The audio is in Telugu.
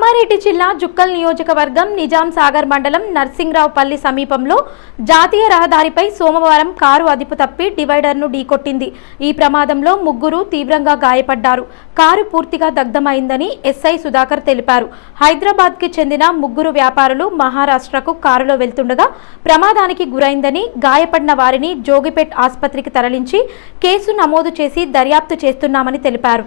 కామారెడ్డి జిల్లా జుక్కల్ నియోజకవర్గం నిజాం సాగర్ మండలం నర్సింగ్రావుపల్లి సమీపంలో జాతీయ రహదారిపై సోమవారం కారు అదుపు తప్పి డివైడర్ను ఢీకొట్టింది. ఈ ప్రమాదంలో ముగ్గురు తీవ్రంగా గాయపడ్డారు. కారు పూర్తిగా దగ్ధమైందని ఎస్ఐ సుధాకర్ తెలిపారు. హైదరాబాద్కి చెందిన ముగ్గురు వ్యాపారులు మహారాష్ట్రకు కారులో వెళ్తుండగా ప్రమాదానికి గురైందని, గాయపడిన వారిని జోగిపేట్ ఆసుపత్రికి తరలించి కేసు నమోదు చేసి దర్యాప్తు చేస్తున్నామని తెలిపారు.